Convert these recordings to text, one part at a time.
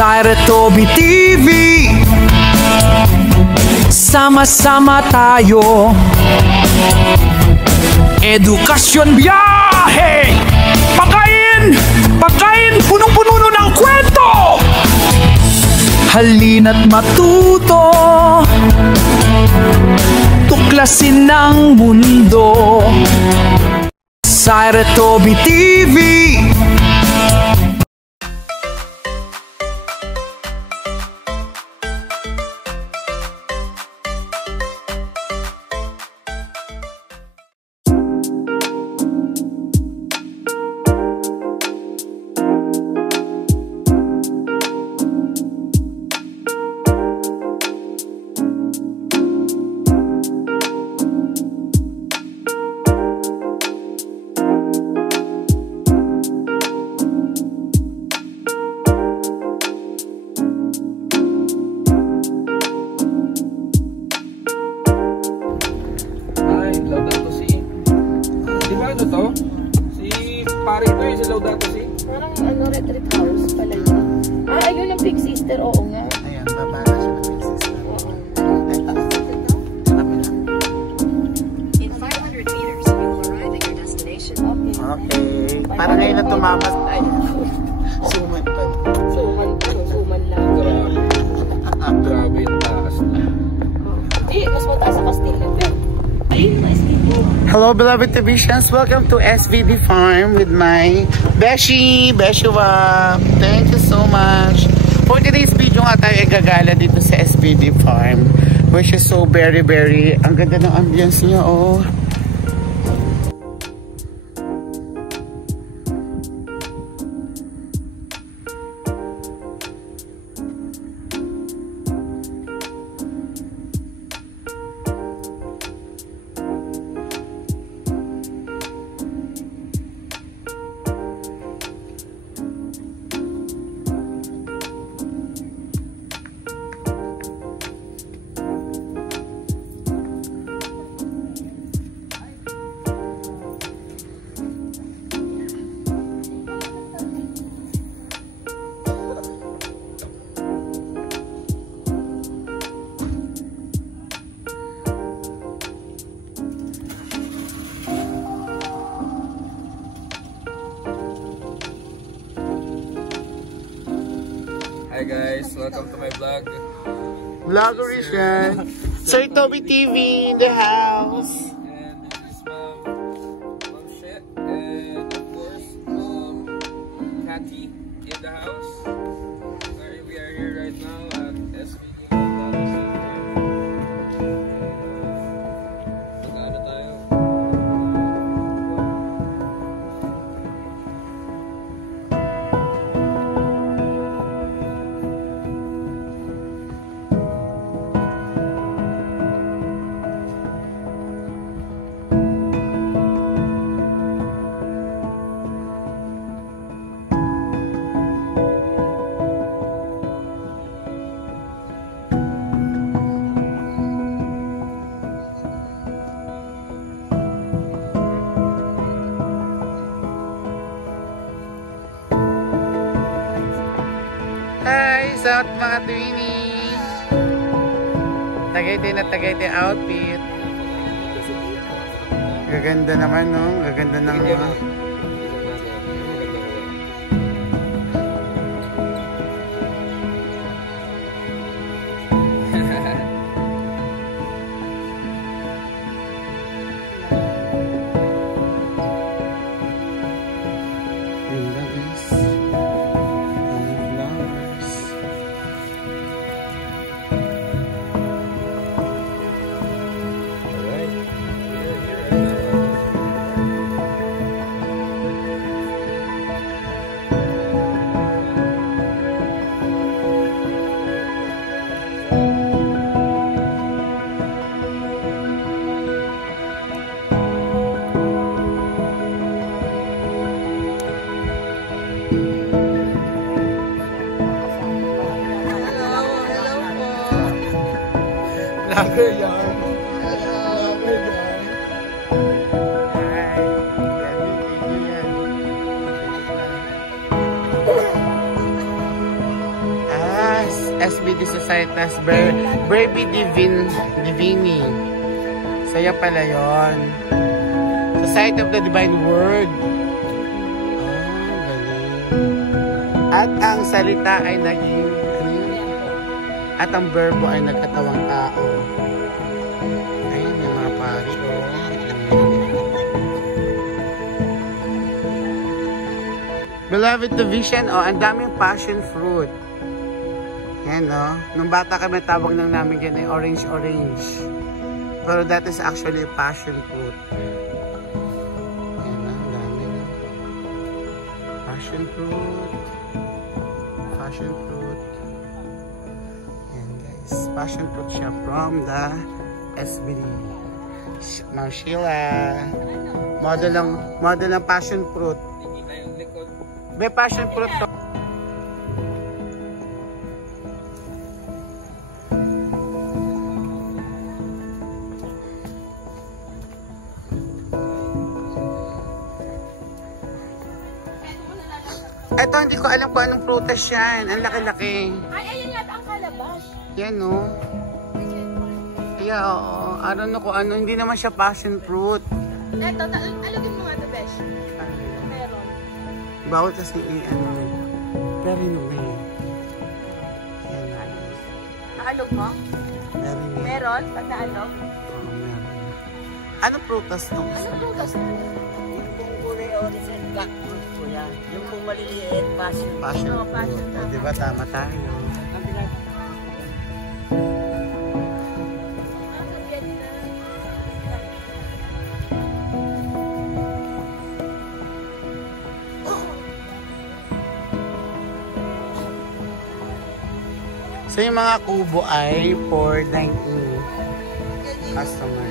sa Retobi TV. Sama-sama tayo. Edukasyon, biyahe, pagkain, punong-puno ng kwento. Halina't matuto, tuklasin ng mundo sa Retobi TV. Ano to? Si pare ko yung si Laudato Si. Parang ano, retreat house pala yun. Ah, ayun ang Big Sister, oo nga. Ayan, baba na siya ng Big Sister. In 500 meters, you will arrive at your destination. Okay. Para ngayon na tumamas tayo. Suman pa. Suman lang. Grabe yung taas na. Mas mataas sa Castilla. Hello beloved Tabitians, welcome to SVD Farm with my Beshi Beshiwa. Thank you so much. For today's video nga tayo gagala dito sa SVD Farm, which is so very ang ganda ng ambience niya, oh. Hi guys, welcome to my vlog. Vloggerishan. Sir Toby TV in the house. And this is Mom Shet. And of course, Cathy in the house. Sorry, we are here right now at SVD. Magkano tayo? Hi, sa mga Twinnies. Tagaytay na Tagaytay outfit. Gaganda naman, no? Gaganda ng mga... Vlogger yan. SBD Societas Brevi Divini. Saya pala yun. Society of the Divine Word. At ang salita ay naging at ang verbo ay nagkatawang tao. Ayun yung mga pari. Beloved Division, ang daming passion fruit. Yan, nung bata kami, tawag lang namin yan ay orange. Pero that is actually passion fruit. Yan, ang dami. Passion fruit. Yan, guys. Passion fruit siya from the SBD. Ma'am Sheila. Model ng passion fruit. May passion fruit to. Ito, hindi ko alam kung anong prutas yan. Ang laki-laki. Ay, ayun yata ang calabash. Yan, no? Kaya, oo. I don't know kung ano. Hindi naman siya passion fruit. Ito, alugin mo nga ito, besh. Meron. Bawal kasi pero yun na yun. Yan na. Naalog mo? Meron? Pag naalog? Oo, meron. Anong prutas to? Anong prutas? Yung kung kulay orange and black fruit po yan. Yung kung maliliit, passion. Passion Oo, passion fruit. fruit. Diba tama tayo? So yung mga kubo ay for 19 customer.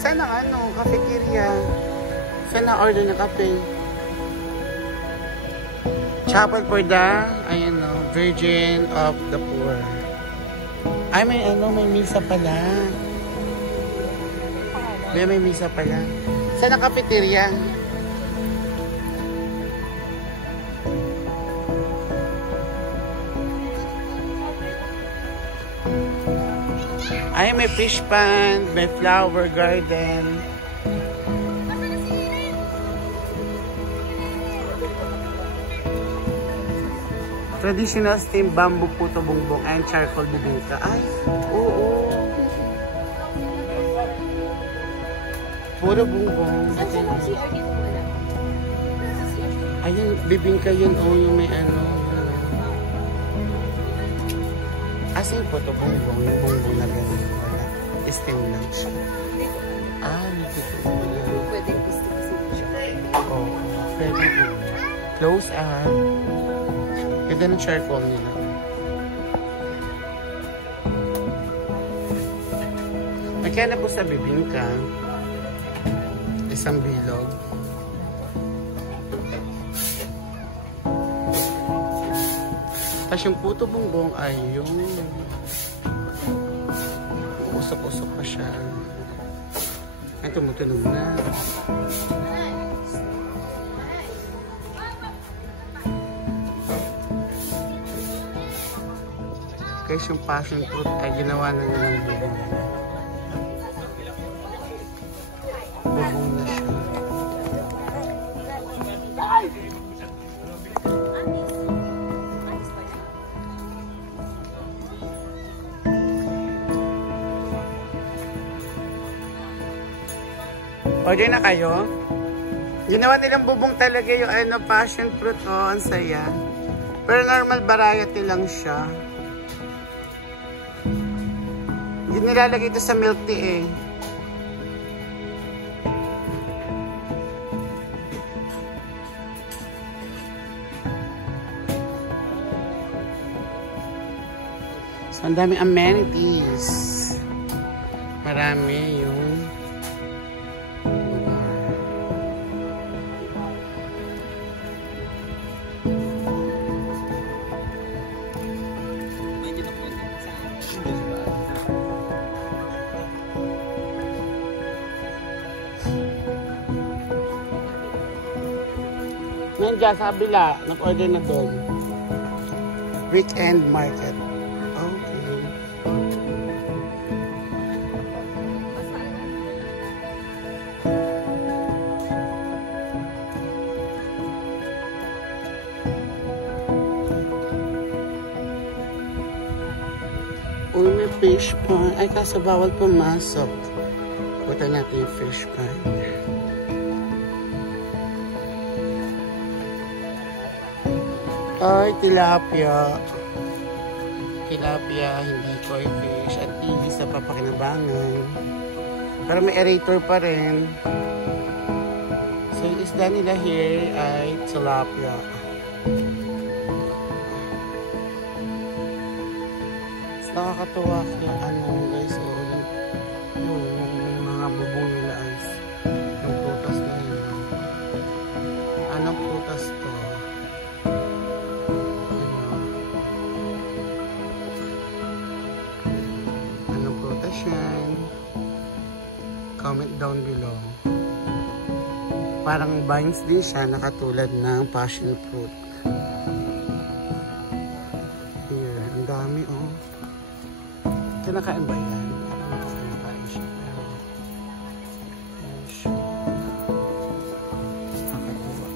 Sana cafeteria. Sana order na kape. Chapel for the, Virgin of the Poor. Ay, may misa pala. May misa pala. Sana cafeteria. Ay, may fish pond, may flower garden. Traditional steamed bamboo puto bongbong and charcoal bibingka. Ay, oo. Puro bongbong. Saan siya lang CR dito wala? Ayun, bibingka yun. Yung may As in, puto bongbong. Yung bongbong na gano'n. Steam lang siya. Nandito. Pwede gusto siya. Oo, pwede. Close up. Ganda ng charcoal nila. Magkana po sa bibingka. Isang bilog. Tapos yung puto bongbong ay yung usok-usok pa siya. Ay, tumutunog na. Guys, yung passion fruit ay ginawa na nilang bubong. Bubong na siya. Order na kayo? Ginawa nilang bubong talaga yung passion fruit. Ang saya. Pero normal variety lang siya. Hindi nilalagay ito sa milk tea So, ang daming amenities. Marami yung nandiyan sa kabila, nag-order na doon. Weekend market. fish pond. Ay, kaso bawal pumasok. Punta natin yung fish pond. Ay, tilapia. Tilapia, hindi koi fish. At hindi sa papakinabangan. Pero may aerator pa rin. So, yung isda nila here ay tilapia. Nakakatuwa yung ano guys, so yung mga bubong nila is yung prutas na yun. Anong prutas to? Anong prutas yan? Comment down below. Parang vines din siya, nakatulad ng passion fruit. Here, ang dami oh. Kinakain ba yan? Kinakain siya. Pero, ayan siya. Nakakatuwa.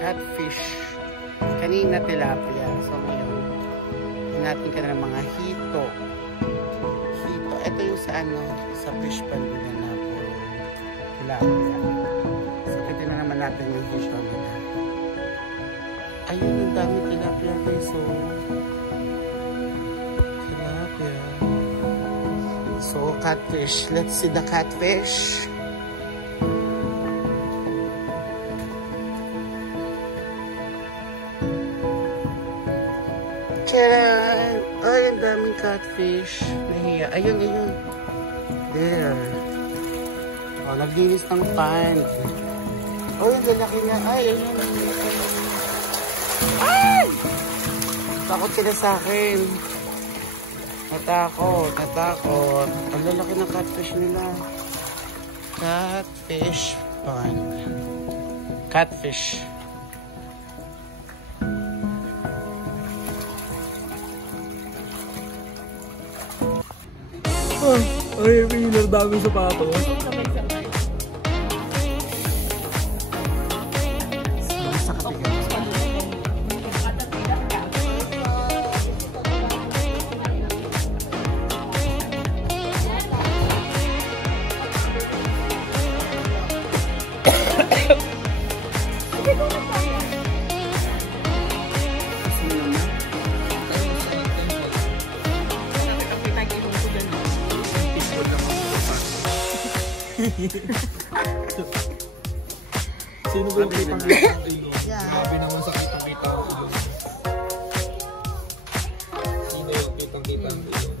Catfish. Kanina tilapia. So ngayon, natin ka na ng mga hito. Hito. Ito yung sa ano, sa fish pan nila na po tilapia. So kita na naman natin yung hito nila. Ayun, yung dami tilapia guys. So, tilapia. So, catfish. Let's see the catfish. Charan! Ay, ang daming catfish. Nahiya. Ayun, ayun. There. O, naglinis ng pond. Oh, yung lalaki na. Ay, ayun. Ay! Takot sila sa akin. Natakot, natakot. Ang lalaki ng catfish nila. Catfish pond. Catfish. Ay, may dami sapatos. Sino ba yung kitang-kita ang ilong? Grabe naman sa kitang-kita ang ilong. Sino yung kitang-kita ang ilong?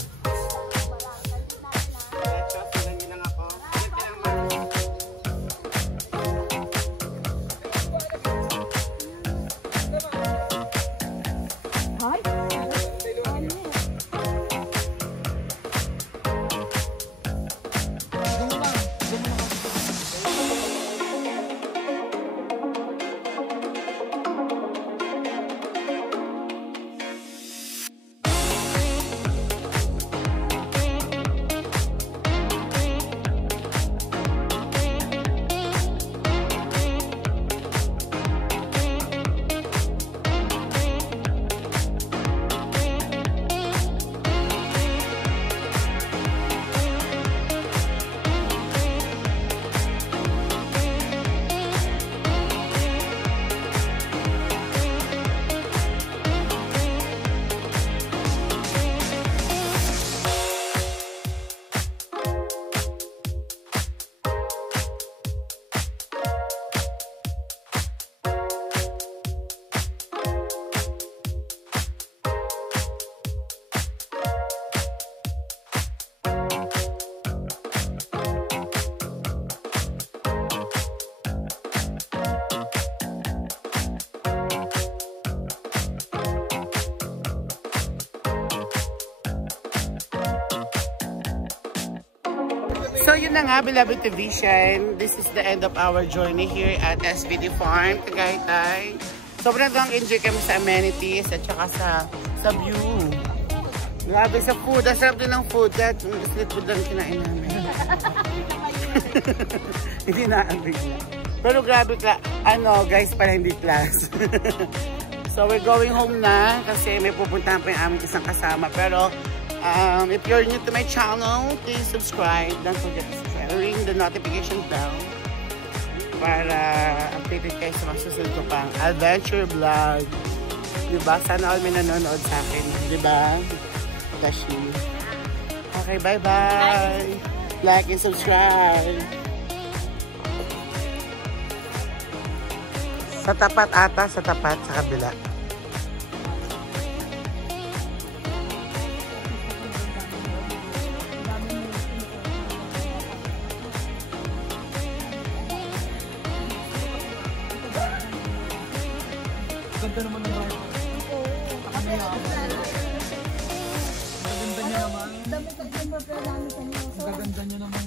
So yun na nga, beloved television. This is the end of our journey here at SVD Farm, Tagaytay. Sobrang enjoy kami sa amenities at saka sa view. Grabe sa food. Ang sarap din ng food. Kahit street food lang kinain namin. Hindi na ang bigla. Pero grabe guys, pala hindi class. So we're going home na kasi may pupuntahan pa yung aming isang kasama. Pero if you're new to my channel, please subscribe. Don't forget to ring the notification bell para updated kayo sa mga susunod ko pang adventure vlog. Diba? Sana all may nanonood sa akin. Diba? Dashi. Okay, bye-bye. Like and subscribe. Sa tapat ata, sa kabila. Ganda naman ng bar. Maganda niya naman. Ang gaganda niya naman.